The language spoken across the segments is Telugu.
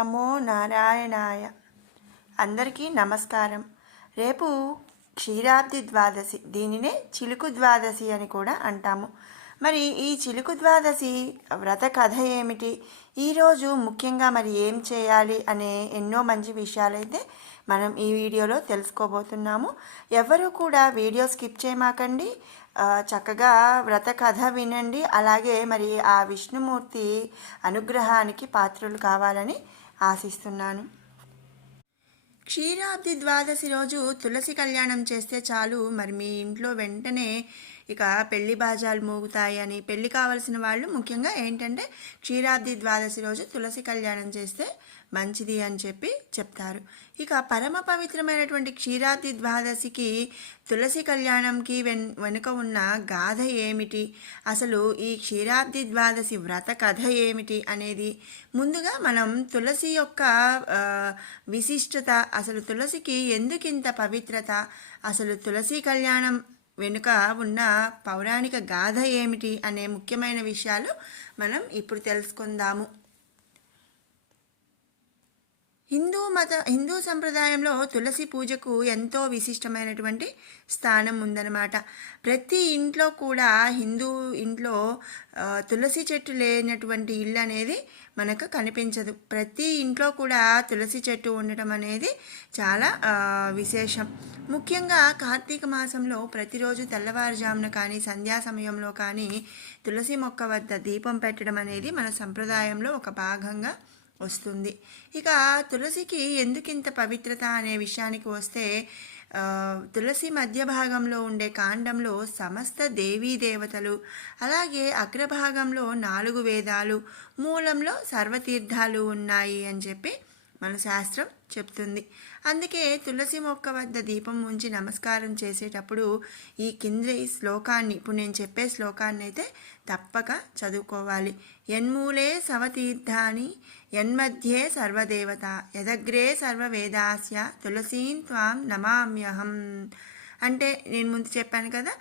నమో నారాయణాయ. అందరికీ నమస్కారం. రేపు క్షీరాబ్ది ద్వాదశి. దీనినే చిలుకు ద్వాదశి అని కూడా అంటాము. మరి ఈ చిలుకు ద్వాదశి వ్రత కథ ఏమిటి? ఈరోజు ముఖ్యంగా మరి ఏం చేయాలి అనే ఎన్నో మంచి విషయాలైతే మనం ఈ వీడియోలో తెలుసుకోబోతున్నాము. ఎవరు కూడా వీడియో స్కిప్ చేయమాకండి. చక్కగా వ్రత కథ వినండి. అలాగే మరి ఆ విష్ణుమూర్తి అనుగ్రహానికి పాత్రలు కావాలని ఆశిస్తున్నాను. క్షీరాబ్ది ద్వాదశి రోజు తులసి కళ్యాణం చేస్తే చాలు. మరి మీ ఇంట్లో వెంటనే ఇక పెళ్ళి బాజాలు మోగుతాయి అని పెళ్ళి కావలసిన వాళ్ళు ముఖ్యంగా ఏంటంటే క్షీరాబ్ది ద్వాదశి రోజు తులసి కళ్యాణం చేస్తే మంచిది అని చెప్పి చెప్తారు. ఇక పరమ పవిత్రమైనటువంటి క్షీరాబ్ది ద్వాదశికి తులసి కళ్యాణంకి వెన్ వెనుక ఉన్న గాథ ఏమిటి? అసలు ఈ క్షీరాబ్ది ద్వాదశి వ్రత కథ ఏమిటి అనేది ముందుగా మనం తులసి యొక్క విశిష్టత అసలు తులసికి ఎందుకింత పవిత్రత? అసలు తులసి కళ్యాణం వెనుక ఉన్న పౌరాణిక గాథ ఏమిటి అనే ముఖ్యమైన విషయాలు మనం ఇప్పుడు తెలుసుకుందాము. హిందూ మత హిందూ సంప్రదాయంలో తులసి పూజకు ఎంతో విశిష్టమైనటువంటి స్థానం ఉందన్నమాట. ప్రతి ఇంట్లో కూడా హిందూ ఇంట్లో తులసి చెట్టు లేనటువంటి ఇల్లు అనేది మనకు కనిపించదు. ప్రతి ఇంట్లో కూడా తులసి చెట్టు ఉండటం అనేది చాలా విశేషం. ముఖ్యంగా కార్తీక మాసంలో ప్రతిరోజు తెల్లవారుజామున కానీ సంధ్యా సమయంలో కానీ తులసి మొక్క వద్ద దీపం పెట్టడం అనేది మన సంప్రదాయంలో ఒక భాగంగా వస్తుంది. ఇక తులసికి ఎందుకింత పవిత్రత అనే విషయానికి వస్తే తులసి మధ్య భాగంలో ఉండే కాండంలో సమస్త దేవీ దేవతలు అలాగే అగ్రభాగంలో నాలుగు వేదాలు మూలంలో సర్వతీర్థాలు ఉన్నాయి అని చెప్పి మన శాస్త్రం చెప్తుంది. అందుకే తులసి మొక్క వద్ద దీపం ఉంచి నమస్కారం చేసేటప్పుడు ఈ కింది శ్లోకాన్ని ఇప్పుడు నేను చెప్పే శ్లోకాన్ని అయితే తప్పక చదువుకోవాలి. ఎన్మూలే సవతీర్థాని యన్మధ్యే సర్వదేవత యదగ్రే సర్వవేదాస్య తులసీన్ త్వాం నమామ్యహం. అంటే నేను ముందు చెప్పాను కదా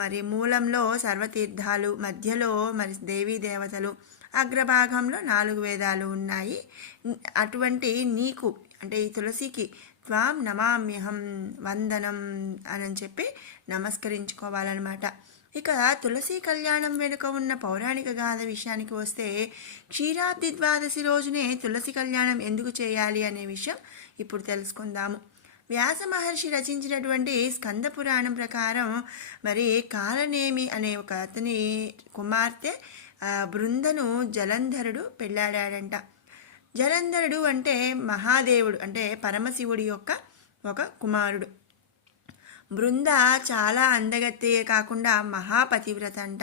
మరి మూలంలో సర్వతీర్థాలు మధ్యలో మరి దేవీ దేవతలు అగ్రభాగంలో నాలుగు వేదాలు ఉన్నాయి. అటువంటి నీకు అంటే ఈ తులసికి త్వాం నమామ్యహం వందనం అని చెప్పి నమస్కరించుకోవాలన్నమాట. ఇక తులసి కళ్యాణం వెనుక ఉన్న పౌరాణిక గాథ విషయానికి వస్తే క్షీరాబ్ది ద్వాదశి రోజునే తులసి కళ్యాణం ఎందుకు చేయాలి అనే విషయం ఇప్పుడు తెలుసుకుందాము. వ్యాస మహర్షి రచించినటువంటి స్కంద పురాణం ప్రకారం మరి కాలనేమి అనే ఒక అతని కుమార్తె బృందను జలంధరుడు పెళ్ళాడాడంట జలంధరుడు అంటే మహాదేవుడు అంటే పరమశివుడి యొక్క ఒక కుమారుడు. బృంద చాలా అందగత్తే కాకుండా మహాపతివ్రత అంట.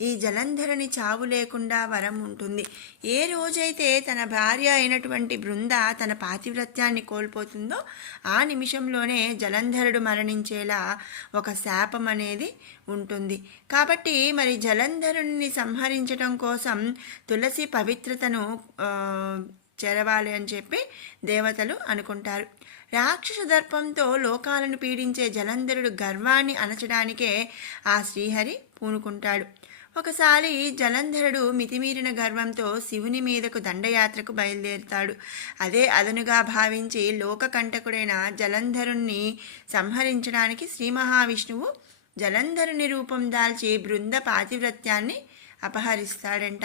ఈ జలంధరుని చావు లేకుండా వరం ఉంటుంది. ఏ రోజైతే తన భార్య అయినటువంటి బృంద తన పాతివ్రత్యాన్ని కోల్పోతుందో ఆ నిమిషంలోనే జలంధరుడు మరణించేలా ఒక శాపం అనేది ఉంటుంది. కాబట్టి మరి జలంధరుని సంహరించడం కోసం తులసి పవిత్రతను చెరవాలి అని చెప్పి దేవతలు అనుకుంటారు. రాక్షస దర్పంతో లోకాలను పీడించే జలంధరుడు గర్వాన్ని అనచడానికే ఆ శ్రీహరి పూనుకుంటాడు. ఒకసారి జలంధరుడు మితిమీరిన గర్వంతో శివుని మీదకు దండయాత్రకు బయలుదేరుతాడు. అదే అదనుగా భావించి లోకకంటకుడైన జలంధరుణ్ణి సంహరించడానికి శ్రీ మహావిష్ణువు జలంధరుని రూపం దాల్చి బృంద పాతివ్రత్యాన్ని అపహరిస్తాడంట.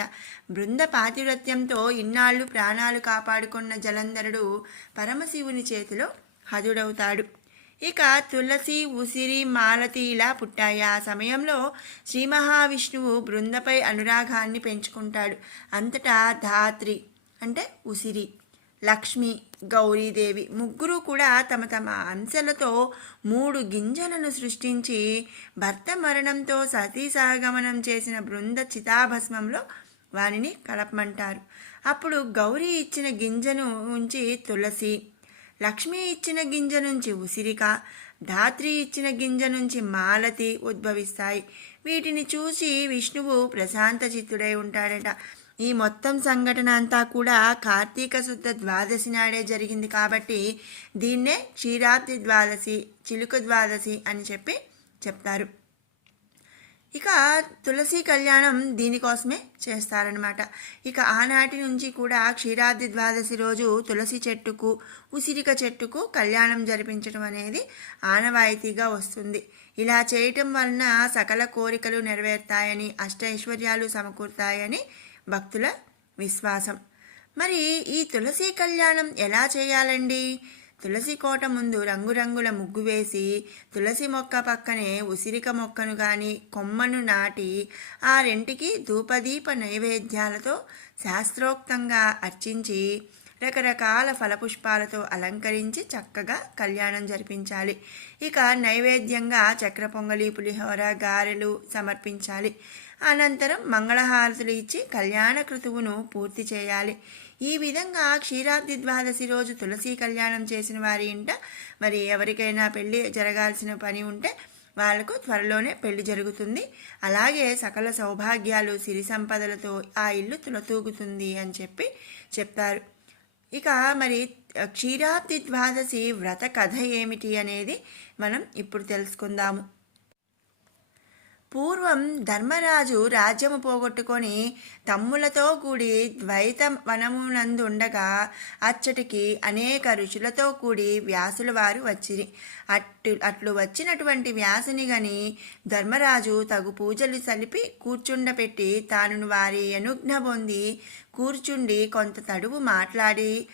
బృంద పాతివ్రత్యంతో ఇన్నాళ్ళు ప్రాణాలు కాపాడుకున్న జలంధరుడు పరమశివుని చేతిలో హదుడవుతాడు ఇక తులసి ఉసిరి మాలతి ఇలా పుట్టాయి. ఆ సమయంలో శ్రీ మహావిష్ణువు బృందపై అనురాగాన్ని పెంచుకుంటాడు. అంతటా ధాత్రి అంటే ఉసిరి. లక్ష్మి గౌరీదేవి ముగ్గురు కూడా తమ తమ అంశలతో మూడు గింజలను సృష్టించి భర్త మరణంతో సతీ సహగమనం చేసిన బృంద చితాభస్మంలో వానిని కలపమంటారు. అప్పుడు గౌరీ ఇచ్చిన గింజను ఉంచి తులసి లక్ష్మి ఇచ్చిన గింజ నుంచి ఉసిరిక ధాత్రి ఇచ్చిన గింజ నుంచి మాలతి ఉద్భవిస్తాయి. వీటిని చూసి విష్ణువు ప్రశాంత చిత్తుడై ఉంటాడట. ఈ మొత్తం సంఘటన అంతా కూడా కార్తీక శుద్ధ ద్వాదశి నాడే జరిగింది కాబట్టి దీన్నే క్షీరాబ్ది ద్వాదశి చిలుక ద్వాదశి అని చెప్పి చెప్తారు. ఇక తులసి కళ్యాణం దీనికోసమే చేస్తారనమాట ఇక ఆనాటి నుంచి కూడా క్షీరాబ్ది ద్వాదశి రోజు తులసి చెట్టుకు ఉసిరిక చెట్టుకు కళ్యాణం జరిపించడం అనేది ఆనవాయితీగా వస్తుంది. ఇలా చేయటం వలన సకల కోరికలు నెరవేరుతాయని అష్టైశ్వర్యాలు సమకూరుతాయని భక్తుల విశ్వాసం. మరి ఈ తులసి కళ్యాణం ఎలా చేయాలండి? తులసి కోట ముందు రంగురంగుల ముగ్గు వేసి తులసి మొక్క పక్కనే ఉసిరిక మొక్కను గాని కొమ్మను నాటి ఆ రెంటికి ధూపదీప నైవేద్యాలతో శాస్త్రోక్తంగా అర్చించి రకరకాల ఫలపుష్పాలతో అలంకరించి చక్కగా కళ్యాణం జరిపించాలి. ఇక నైవేద్యంగా చక్ర పొంగలి పులిహోర గారెలు సమర్పించాలి. అనంతరం మంగళహారతులు ఇచ్చి కళ్యాణ క్రతువును పూర్తి చేయాలి. ఈ విధంగా క్షీరాబ్ది ద్వాదశి రోజు తులసి కళ్యాణం చేసిన వారి ఇంట మరి ఎవరికైనా పెళ్ళి జరగాల్సిన పని ఉంటే వాళ్ళకు త్వరలోనే పెళ్ళి జరుగుతుంది. అలాగే సకల సౌభాగ్యాలు సిరి సంపదలతో ఆ ఇల్లు తులతూగుతుంది అని చెప్పి చెప్తారు. ఇక మరి క్షీరాబ్ది ద్వాదశి వ్రత కథ ఏమిటి అనేది మనం ఇప్పుడు తెలుసుకుందాము. పూర్వం ధర్మరాజు రాజ్యము పోగొట్టుకొని తమ్ములతో కూడి ద్వైత వనమునందుండగా అచ్చటికి అనేక ఋషులతో కూడి వ్యాసుల వారు వచ్చిరి. అట్లు అట్లు వచ్చినటువంటి వ్యాసుని గని ధర్మరాజు తగు పూజలు సలిపి కూర్చుండపెట్టి తాను వారి అనుజ్ఞ పొంది కూర్చుండి కొంత తడువు మాట్లాడి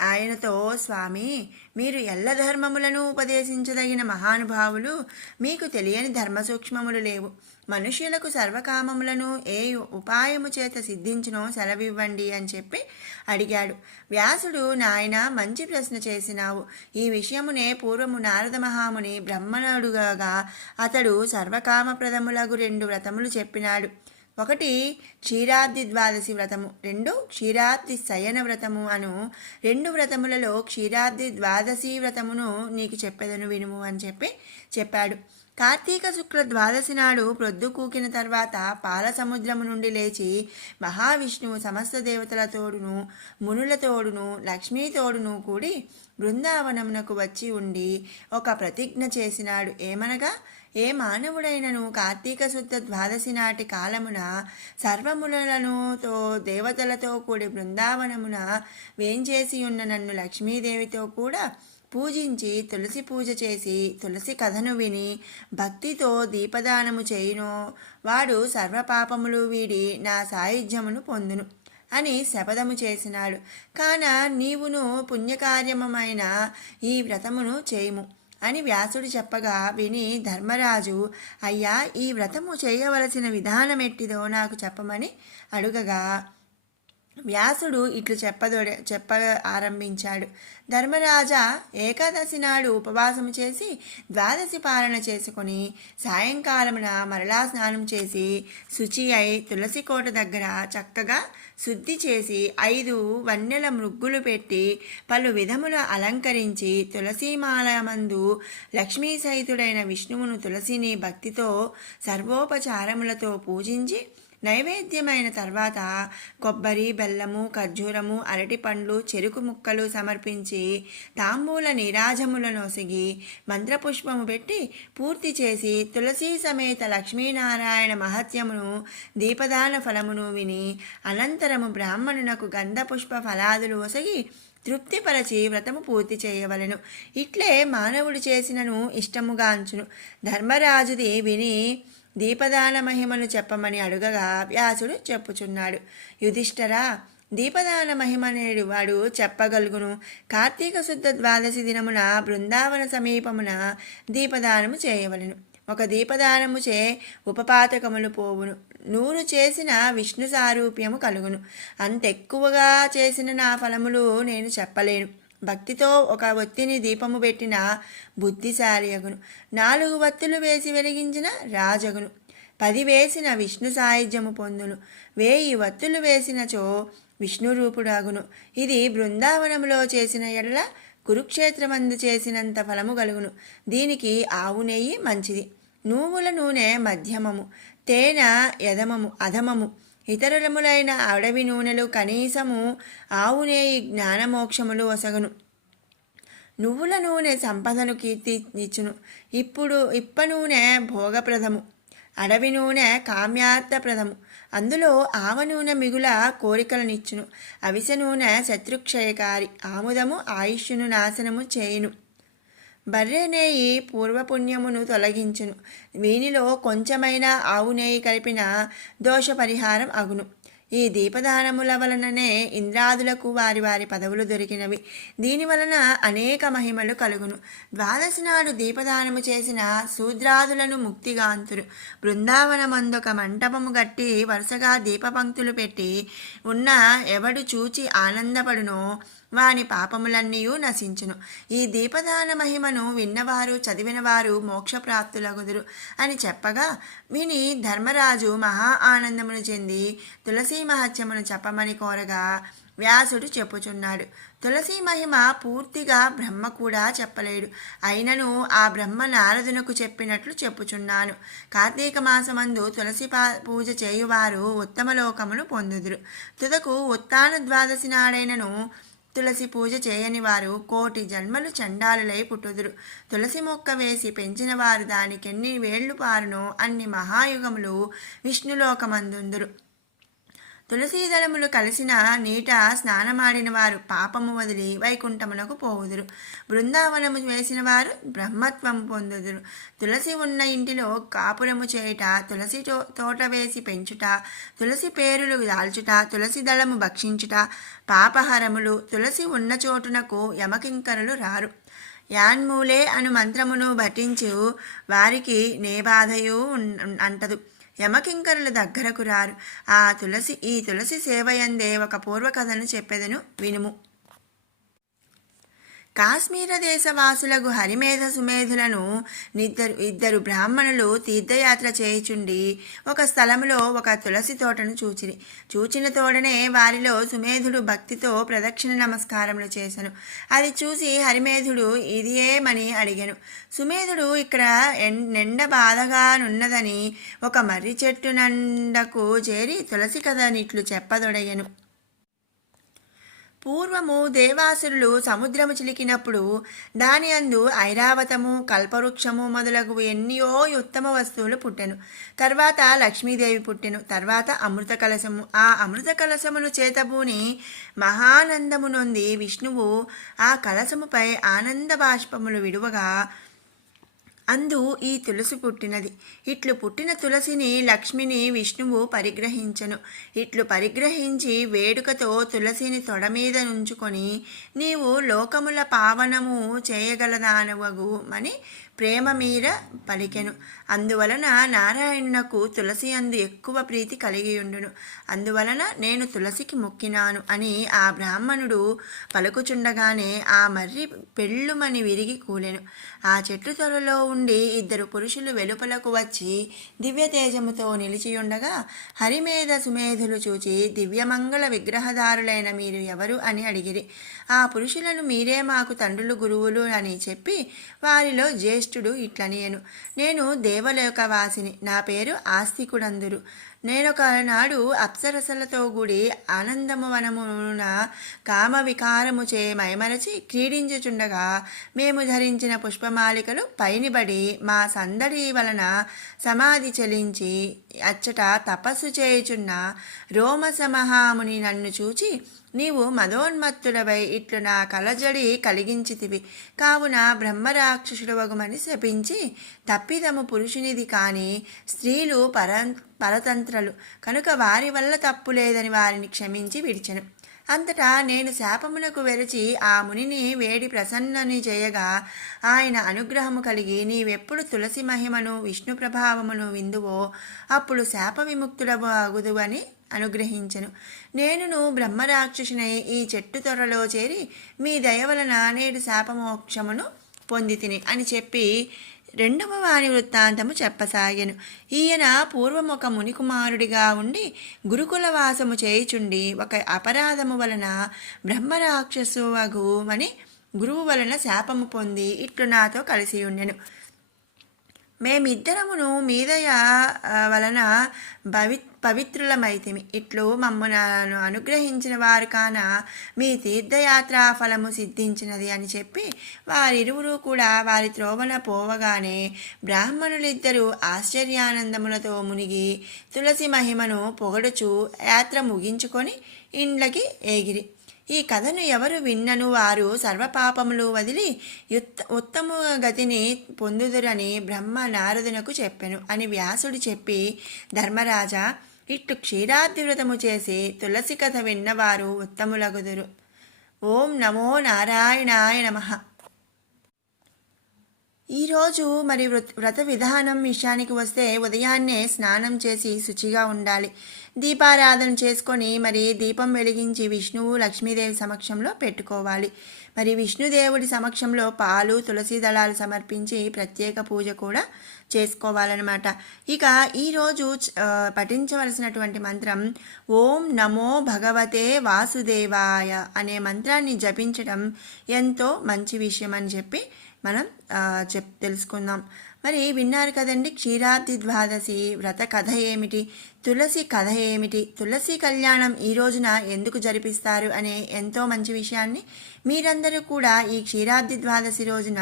ఆయనతో స్వామి మీరు ఎల్ల ధర్మములను ఉపదేశించదగిన మహానుభావులు మీకు తెలియని ధర్మ సూక్ష్మములు లేవు. మనుష్యులకు సర్వకామములను ఏ ఉపాయము చేత సిద్ధించినో సెలవివ్వండి అని చెప్పి అడిగాడు. వ్యాసుడు నాయన మంచి ప్రశ్న చేసినావు. ఈ విషయమునే పూర్వము నారద మహాముని బ్రహ్మణుడుగా అతడు సర్వకామప్రదములగు రెండు వ్రతములు చెప్పినాడు. ఒకటి క్షీరాద్రి ద్వాదశి వ్రతము రెండు క్షీరాద్రి శయన వ్రతము అను రెండు వ్రతములలో క్షీరాద్రి ద్వాదశి వ్రతమును నీకు చెప్పేదను వినుము అని చెప్పి చెప్పాడు. కార్తీక శుక్ల ద్వాదశి నాడు ప్రొద్దు కూకిన తర్వాత పాల సముద్రము నుండి లేచి మహావిష్ణువు సమస్త దేవతల తోడును మునుల తోడును లక్ష్మీ తోడును కూడి బృందావనమునకు వచ్చి ఉండి ఒక ప్రతిజ్ఞ చేసినాడు. ఏమనగా? ఏ మానవుడైనను కార్తీక శుద్ధ ద్వాదశి నాటి కాలమున సర్వములనుతో దేవతలతో కూడి బృందావనమున వేంచేసి ఉన్న నన్ను లక్ష్మీదేవితో కూడా పూజించి తులసి పూజ చేసి తులసి కథను విని భక్తితో దీపదానము చేయును. వాడు సర్వపాపములు వీడి నా సాయుధ్యమును పొందును అని శపథము చేసినాడు. కాన నీవును పుణ్యకార్యమైన ఈ వ్రతమును చేయుము. అని వ్యాసుడు చెప్పగా విని ధర్మరాజు అయ్యా ఈ వ్రతము చేయవలసిన విధానం ఎట్టిదో నాకు చెప్పమని అడుగగా. వ్యాసుడు ఇట్లు చెప్పదొడ చెప్ప ఆరంభించాడు. ధర్మరాజా ఏకాదశి నాడు ఉపవాసము చేసి ద్వాదశి పాలన చేసుకుని సాయంకాలమున మరలా స్నానం చేసి శుచి అయి తులసి కోట దగ్గర చక్కగా శుద్ధి చేసి ఐదు వన్నెల మృగ్గులు పెట్టి పలు విధముల అలంకరించి తులసీమాలమందు లక్ష్మీ సహితుడైన విష్ణువును తులసిని భక్తితో సర్వోపచారములతో పూజించి నైవేద్యమైన తర్వాత కొబ్బరి బెల్లము ఖర్జూరము అరటిపండ్లు చెరుకు ముక్కలు సమర్పించి తాంబూల నీరాజములను ఒసిగి మంత్రపుష్పము పెట్టి పూర్తి చేసి తులసీ సమేత లక్ష్మీనారాయణ మహత్యమును దీపదాన ఫలమును విని అనంతరము బ్రాహ్మణునకు గంధపుష్ప ఫలాదులు ఒసగి తృప్తిపరచి వ్రతము పూర్తి చేయవలెను. ఇట్లే మానవుడు చేసినను ఇష్టముగాంచును. ధర్మరాజుది విని దీపదాన మహిమను చెప్పమని అడుగగా వ్యాసుడు చెప్పుచున్నాడు. యుధిష్ఠరా దీపదాన మహిమనేడు వాడు చెప్పగలుగును. కార్తీక శుద్ధ ద్వాదశి దినమున బృందావన సమీపమున దీపదానము చేయవలెను. ఒక దీపదానము చే ఉపపాతకములు పోవును. నూరు చేసిన విష్ణు సారూప్యము కలుగును. అంతెక్కువగా చేసిన నా ఫలములు నేను చెప్పలేను. భక్తితో ఒక ఒత్తిని దీపము పెట్టిన బుద్ధిశాలియగును. నాలుగు వత్తులు వేసి వెలిగించిన రాజగును. పది వేసిన విష్ణు సాయుధ్యము పొందును. వేయి వత్తులు వేసినచో విష్ణు రూపుడాగును ఇది బృందావనములో చేసిన ఎడల కురుక్షేత్రమందు చేసినంత ఫలము కలుగును దీనికి ఆవు నెయ్యి మంచిది. నువ్వుల నూనె మధ్యమము. తేనె యధమము అధమము. ఇతరులములైన అడవి నూనెలు కనీసము ఆవునే జ్ఞానమోక్షములు ఒసగను. నువ్వుల నూనె సంపదను కీర్తి ఇచ్చును ఇప్పుడు ఇప్ప నూనె భోగప్రదము. అడవి నూనె కామ్యార్థప్రదము. అందులో ఆవ నూనె మిగుల కోరికలనిచ్చును అవిసె నూనె శత్రుక్షయకారి. ఆముదము ఆయుష్యును నాశనము చేయును. బర్రె నేయి పూర్వపుణ్యమును తొలగించును. వీనిలో కొంచెమైన ఆవు నేయి కలిపిన దోష పరిహారం అగును. ఈ దీపదానముల వలననే ఇంద్రాదులకు వారి వారి పదవులు దొరికినవి. దీని వలన అనేక మహిమలు కలుగును. ద్వాదశి నాడు దీపదానము చేసిన శూద్రాదులను ముక్తిగాంతురు. బృందావనమందొక మంటపము గట్టి వరుసగా దీపపంక్తులు పెట్టి ఉన్న ఎవడు చూచి ఆనందపడునో వాని పాపములన్నీయూ నశించును. ఈ దీపదాన మహిమను విన్నవారు చదివినవారు మోక్షప్రాప్తులగుదురు అని చెప్పగా విని ధర్మరాజు మహా ఆనందమును చెంది తులసీ మహత్యమును చెప్పమని కోరగా వ్యాసుడు చెప్పుచున్నాడు. తులసి మహిమ పూర్తిగా బ్రహ్మ కూడా చెప్పలేడు. అయినను ఆ బ్రహ్మ నారదునకు చెప్పినట్లు చెప్పుచున్నాను. కార్తీక మాసమందు తులసి పూజ చేయువారు ఉత్తమ లోకమును పొందుదురు. తుదకు ఉత్తాన ద్వాదశి నాడైనను తులసి పూజ చేయని వారు కోటి జన్మలు చండాలులై పుట్టుదురు. తులసి మొక్క వేసి పెంచిన వారు దానికెన్ని వేళ్ళు పారునో అన్ని మహాయుగములు విష్ణులోకమందుందురు. తులసీదళములు కలిసిన నీట స్నానమాడిన వారు పాపము వదిలి వైకుంఠమునకు పోవుదురు. బృందావనము వేసిన వారు బ్రహ్మత్వం పొందుదురు. తులసి ఉన్న ఇంటిలో కాపురము చేయుట తులసి తోట వేసి పెంచుట తులసి పేరులు దాల్చుట తులసి దళము భక్షించుట పాపహరములు తులసి ఉన్న చోటునకు యమకింకరులు రారు. యాన్మూలే అను మంత్రమును భటించు వారికి నేబాధయు అంటదు. యమకింకరుల దగ్గరకు రారు. ఆ తులసి ఈ తులసి సేవయందే ఒక పూర్వకథను చెప్పెదను వినుము. కాశ్మీర దేశవాసులకు హరిమేధ సుమేధులను నిద్దరు ఇద్దరు బ్రాహ్మణులు తీర్థయాత్ర చేయుచుండి ఒక స్థలములో ఒక తులసి తోటను చూచిరి. చూచిన తోడనే వారిలో సుమేధుడు భక్తితో ప్రదక్షిణ నమస్కారములు చేశాను అది చూసి హరిమేధుడు ఇది ఏమని అడిగాను. సుమేధుడు ఇక్కడ ఎన్- నిండ బాధగానున్నదని ఒక మర్రి చెట్టు నండకు చేరి తులసి కథ నిట్లు పూర్వము దేవాసురులు సముద్రము చిలికినప్పుడు దాని అందు ఐరావతము కల్పవృక్షము మొదలగు ఎన్నో ఉత్తమ వస్తువులు పుట్టెను. తర్వాత లక్ష్మీదేవి పుట్టెను. తర్వాత అమృత కలశము. ఆ అమృత కలశమును చేతబూని మహానందము నొంది విష్ణువు ఆ కలశముపై ఆనంద బాష్పములు విడువగా అందు ఈ తులసి పుట్టినది. ఇట్లు పుట్టిన తులసిని లక్ష్మిని విష్ణువు పరిగ్రహించను. ఇట్లు పరిగ్రహించి వేడుకతో తులసిని తొడ మీద నుంచుకొని నీవు లోకముల పావనము చేయగలదానవగు అని ప్రేమ మీద పలికెను. అందువలన నారాయణునకు తులసి అందు ఎక్కువ ప్రీతి కలిగి ఉండును. అందువలన నేను తులసికి మొక్కినాను అని ఆ బ్రాహ్మణుడు పలుకుచుండగానే ఆ మర్రి పెళ్ళుమని విరిగి కూలెను. ఆ చెట్టు త్వరలో ఉండి ఇద్దరు పురుషులు వెలుపలకు వచ్చి దివ్య తేజముతో నిలిచియుండగా హరిమేధ సుమేధులు చూచి దివ్యమంగళ విగ్రహదారులైన మీరు ఎవరు అని అడిగిరి. ఆ పురుషులను మీరే మాకు తండ్రులు గురువులు అని చెప్పి వారిలో జ్యేష్ఠుడు ఇట్లనియను. నేను దేవలోకవాసిని నా పేరు ఆస్తికుడందురు. నేనొక నాడు అప్సరసలతో కూడి ఆనందము వనమున కామ వికారము చే మైమరచి క్రీడించుచుండగా మేము ధరించిన పుష్పమాలికలు పైనిబడి మా సందడి వలన సమాధి చెలించి అచ్చట తపస్సు చేయుచున్న రోమసమహాముని నన్ను చూచి నీవు మదోన్మత్తుడవై ఇట్లు నా కలజడి కలిగించితివి. కావున బ్రహ్మరాక్షసుడవగుమని శపించి తప్పిదము పురుషునిది కాని స్త్రీలు పర పరతంత్రలు. కనుక వారి వల్ల తప్పు లేదని వారిని క్షమించి విడిచెను. అంతటా నేను శాపమునకు వెరచి ఆ మునిని వేడి ప్రసన్నని చేయగా ఆయన అనుగ్రహము కలిగి నీవెప్పుడు తులసి మహిమను విష్ణు ప్రభావమును విందువో అప్పుడు శాప విముక్తుడవు అగుదు అని అనుగ్రహించెను. నేనును బ్రహ్మరాక్షసునై ఈ చెట్టు త్వరలో చేరి మీ దయ వలన నేడు శాపమోక్షమును పొందితిని అని చెప్పి రెండవ వారి వృత్తాంతము చెప్పసాగాను. ఈయన పూర్వం ఒక మునికుమారుడిగా ఉండి గురుకుల వాసము చేయుచుండి ఒక అపరాధము వలన బ్రహ్మరాక్షసు అని గురువు వలన శాపము పొంది ఇట్లు నాతో కలిసి ఉండెను మేమిద్దరమును మీదయ వలన భవి పవిత్రులమైతిమి. ఇట్లు మమ్మునను అనుగ్రహించిన వారు కాన మీ తీర్థయాత్ర ఫలము సిద్ధించినది అని చెప్పి వారిరువురు కూడా వారి త్రోవన పోవగానే బ్రాహ్మణులిద్దరూ ఆశ్చర్యానందములతో మునిగి తులసి మహిమను పొగడుచు యాత్ర ముగించుకొని ఇండ్లకి ఎగిరి ఈ కథను ఎవరు విన్నను వారు సర్వపాపములు వదిలి యుత్ ఉత్తమ గతిని పొందుదురని బ్రహ్మ నారదునకు చెప్పెను అని వ్యాసుడు చెప్పి ధర్మరాజా ఇట్టు క్షీరాతివ్రతము చేసి తులసి కథ విన్నవారు ఉత్తములగుదురు. ఓం నమో నారాయణాయ నమః. ఈరోజు మరి వ్రత విధానం విషయానికి వస్తే ఉదయాన్నే స్నానం చేసి శుచిగా ఉండాలి. దీపారాధన చేసుకొని మరి దీపం వెలిగించి విష్ణువు లక్ష్మీదేవి సమక్షంలో పెట్టుకోవాలి. మరి విష్ణుదేవుడి సమక్షంలో పాలు తులసి దళాలు సమర్పించి ప్రత్యేక పూజ కూడా చేసుకోవాలన్నమాట. ఇక ఈరోజు పఠించవలసినటువంటి మంత్రం ఓం నమో భగవతే వాసుదేవాయ అనే మంత్రాన్ని జపించడం ఎంతో మంచి విషయం అని చెప్పి మనం చెప్ తెలుసుకుందాం. మరి విన్నారు కదండి క్షీరాబ్ది ద్వాదశి వ్రత కథ ఏమిటి? తులసి కథ ఏమిటి? తులసి కళ్యాణం ఈ రోజున ఎందుకు జరిపిస్తారు అనే ఎంతో మంచి విషయాన్ని మీరందరూ కూడా ఈ క్షీరాబ్ది ద్వాదశి రోజున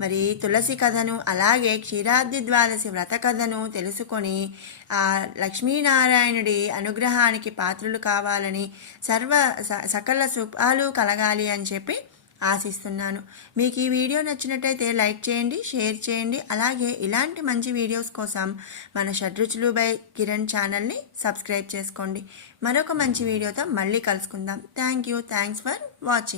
మరి తులసి కథను అలాగే క్షీరాబ్ది ద్వాదశి వ్రత కథను తెలుసుకొని ఆ లక్ష్మీనారాయణుడి అనుగ్రహానికి పాత్రులు కావాలని సర్వ స- సకల శుభాలు కలగాలి అని చెప్పి ఆశిస్తున్నాను. మీకు ఈ వీడియో నచ్చినట్టయితే లైక్ చేయండి షేర్ చేయండి. అలాగే ఇలాంటి మంచి వీడియోస్ కోసం మన షడ్రుచులు బై కిరణ్ ఛానల్ని సబ్స్క్రైబ్ చేసుకోండి. మరొక మంచి వీడియోతో మళ్ళీ కలుసుకుందాం. Thank you. Thanks for watching.